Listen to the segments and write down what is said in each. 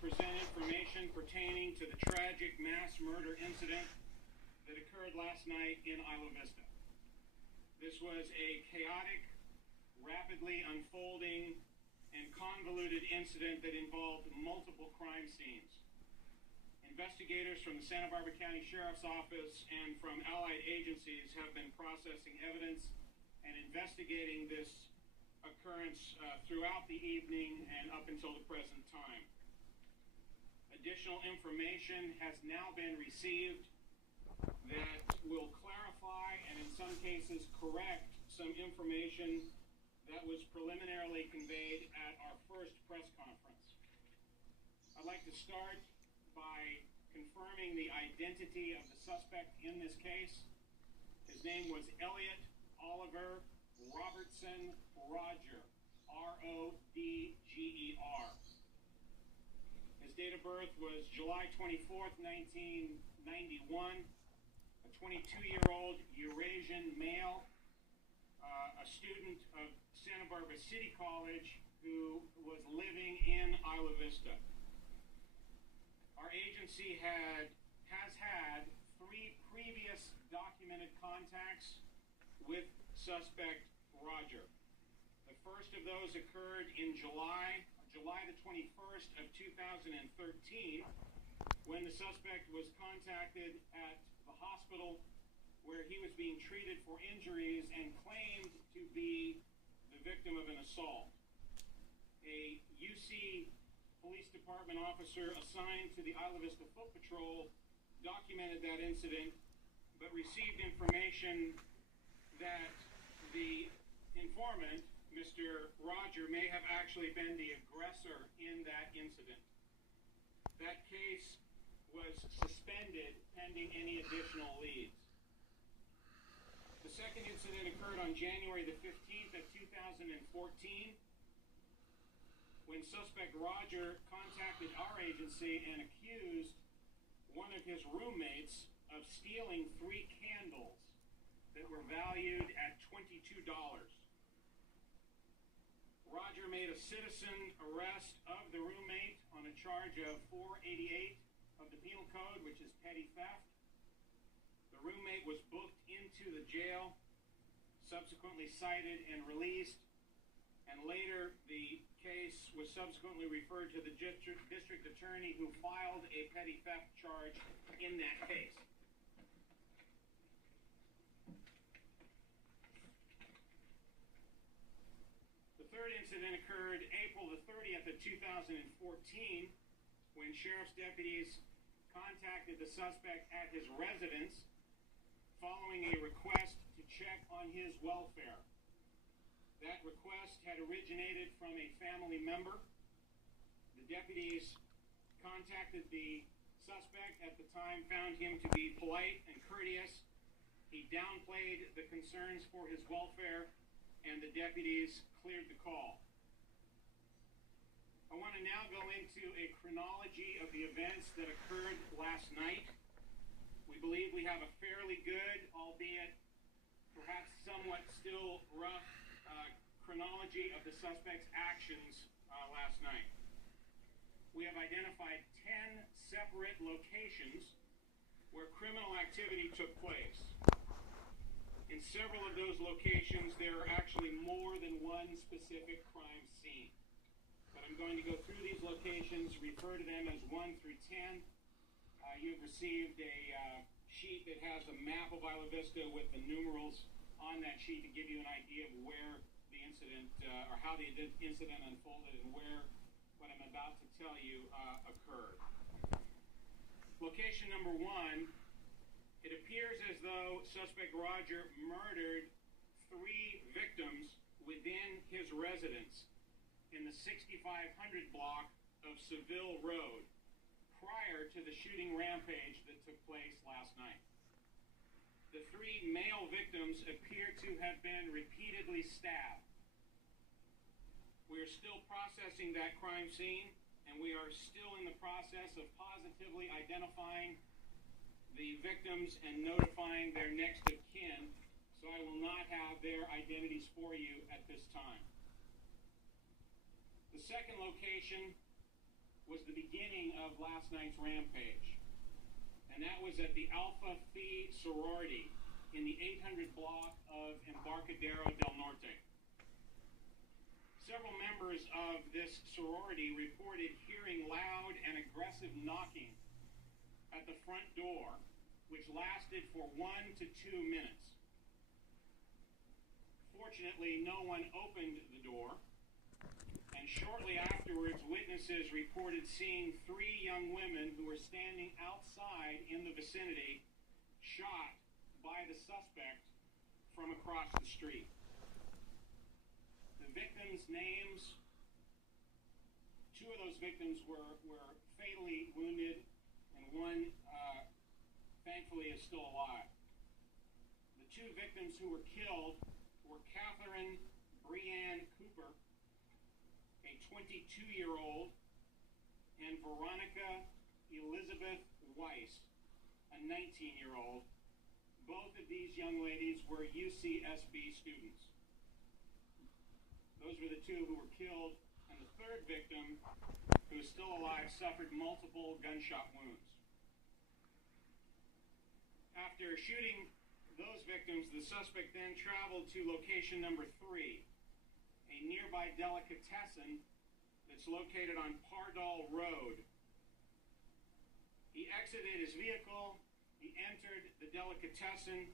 present information pertaining to the tragic mass murder incident that occurred last night in Isla Vista. This was a chaotic, rapidly unfolding, and convoluted incident that involved multiple crime scenes. Investigators from the Santa Barbara County Sheriff's Office and from allied agencies have been processing evidence and investigating this occurrence throughout the evening and up until the present time. Additional information has now been received that will clarify and in some cases correct some information that was preliminarily conveyed at our first press conference. I'd like to start by confirming the identity of the suspect in this case. His name was Elliot Oliver Robertson Roger, R-O-D-G-E-R. His date of birth was July 24th, 1991, a 22-year-old Eurasian male, a student of Santa Barbara City College who was living in Isla Vista. Our agency has had 3 previous documented contacts with suspect Roger. The first of those occurred in July the 21st of 2013, when the suspect was contacted at the hospital where he was being treated for injuries and claimed to be the victim of an assault. A UC Police Department officer assigned to the Isla Vista Foot Patrol documented that incident, but received information that the informant, Mr. Roger, may have actually been the aggressor in that incident. That case was suspended pending any additional leads. The second incident occurred on January the 15th of 2014, when suspect Roger contacted our agency and accused one of his roommates of stealing 3 candles that were valued at $22. Roger made a citizen arrest of the roommate on a charge of 488 of the Penal Code, which is petty theft. The roommate was booked into the jail, subsequently cited and released, and later the case was subsequently referred to the district attorney, who filed a petty theft charge in that case. The third incident occurred April the 30th of 2014, when sheriff's deputies contacted the suspect at his residence following a request to check on his welfare. That request had originated from a family member. The deputies contacted the suspect at the time, found him to be polite and courteous. He downplayed the concerns for his welfare, and the deputies cleared the call. I want to now go into a chronology of the events that occurred last night. We believe we have a fairly good, albeit perhaps somewhat still rough, chronology of the suspect's actions last night. We have identified 10 separate locations where criminal activity took place. In several of those locations, there are actually more than one specific crime scene. But I'm going to go through these locations, refer to them as 1 through 10. You've received a sheet that has a map of Isla Vista with the numerals on that sheet to give you an idea of where the incident, or how the incident unfolded and where what I'm about to tell you occurred. Location number 1, it appears as though suspect Roger murdered 3 victims within his residence in the 6500 block of Seville Road prior to the shooting rampage that took place last night. The 3 male victims appear to have been repeatedly stabbed. We are still processing that crime scene, and we are still in the process of positively identifying the victims and notifying their next of kin, so I will not have their identities for you at this time. The second location was the beginning of last night's rampage. And that was at the Alpha Phi sorority in the 800 block of Embarcadero del Norte. Several members of this sorority reported hearing loud and aggressive knocking at the front door, which lasted for 1 to 2 minutes. Fortunately, no one opened the door, and shortly afterwards, witnesses reported seeing 3 young women who were standing outside in the vicinity shot by the suspect from across the street. The victims' names, 2 of those victims were fatally wounded, and one, thankfully, is still alive. The 2 victims who were killed were Catherine Breanne Cooper, a 22-year-old, and Veronica Elizabeth Weiss, a 19-year-old. Both of these young ladies were UCSB students. Those were the 2 who were killed, and the 3rd victim, who is still alive, suffered multiple gunshot wounds. After shooting those victims, the suspect then traveled to location number 3, a nearby delicatessen that's located on Pardal Road. He exited his vehicle, he entered the delicatessen,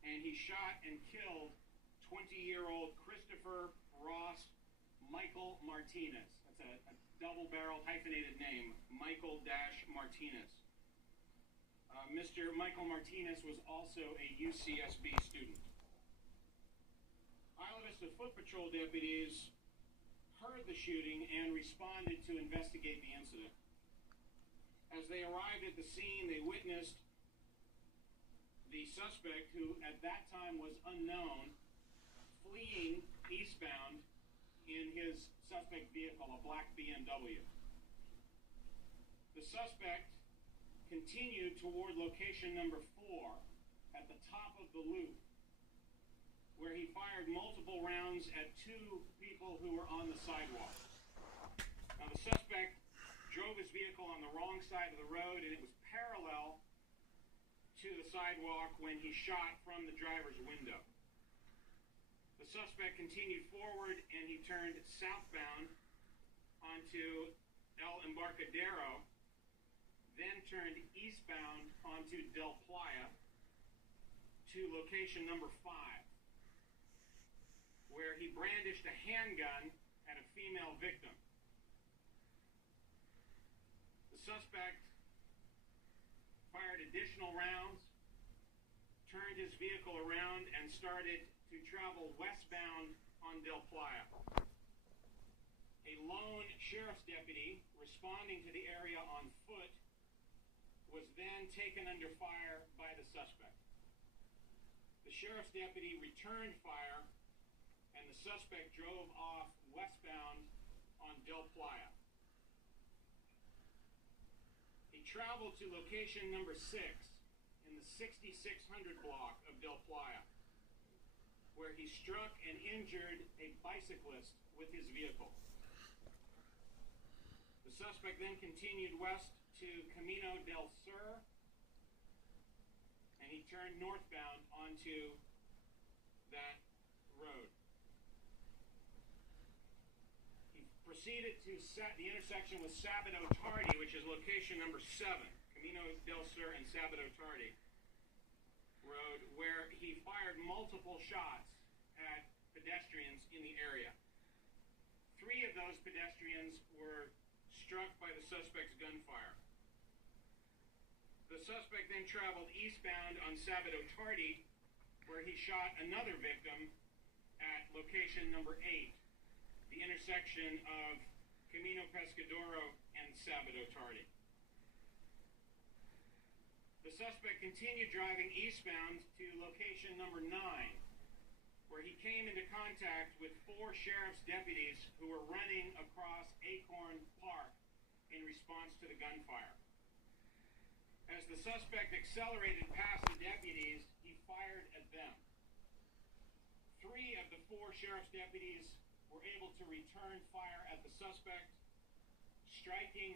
and he shot and killed 20-year-old Christopher Ross Michael Martinez. That's a double-barreled hyphenated name, Michael Martinez. Mr. Michael Martinez was also a UCSB student. Isla Vista Foot Patrol deputies heard the shooting and responded to investigate the incident. As they arrived at the scene, they witnessed the suspect, who at that time was unknown, fleeing eastbound in his suspect vehicle, a black BMW. The suspect continued toward location number 4 at the top of the loop, where he fired multiple rounds at 2 people who were on the sidewalk. Now, the suspect drove his vehicle on the wrong side of the road, and it was parallel to the sidewalk when he shot from the driver's window. The suspect continued forward, and he turned southbound onto El Embarcadero, then turned eastbound onto Del Playa to location number 5, where he brandished a handgun at a female victim. The suspect fired additional rounds, turned his vehicle around, and started to travel westbound on Del Playa. A lone sheriff's deputy responding to the area on foot was then taken under fire by the suspect. The sheriff's deputy returned fire, and the suspect drove off westbound on Del Playa. He traveled to location number 6 in the 6600 block of Del Playa, where he struck and injured a bicyclist with his vehicle. The suspect then continued west to Camino del Sur, and he turned northbound onto that road. He proceeded to the intersection with Sabado Tardy, which is location number 7, Camino del Sur and Sabado Tardy road, where he fired multiple shots at pedestrians in the area. 3 of those pedestrians were struck by the suspect's gunfire. The suspect then traveled eastbound on Sabado Tardy, where he shot another victim at location number 8, the intersection of Camino Pescadero and Sabado Tardy. The suspect continued driving eastbound to location number 9, where he came into contact with 4 sheriff's deputies who were running across Acorn Park in response to the gunfire. As the suspect accelerated past the deputies, he fired at them. 3 of the 4 sheriff's deputies were able to return fire at the suspect, striking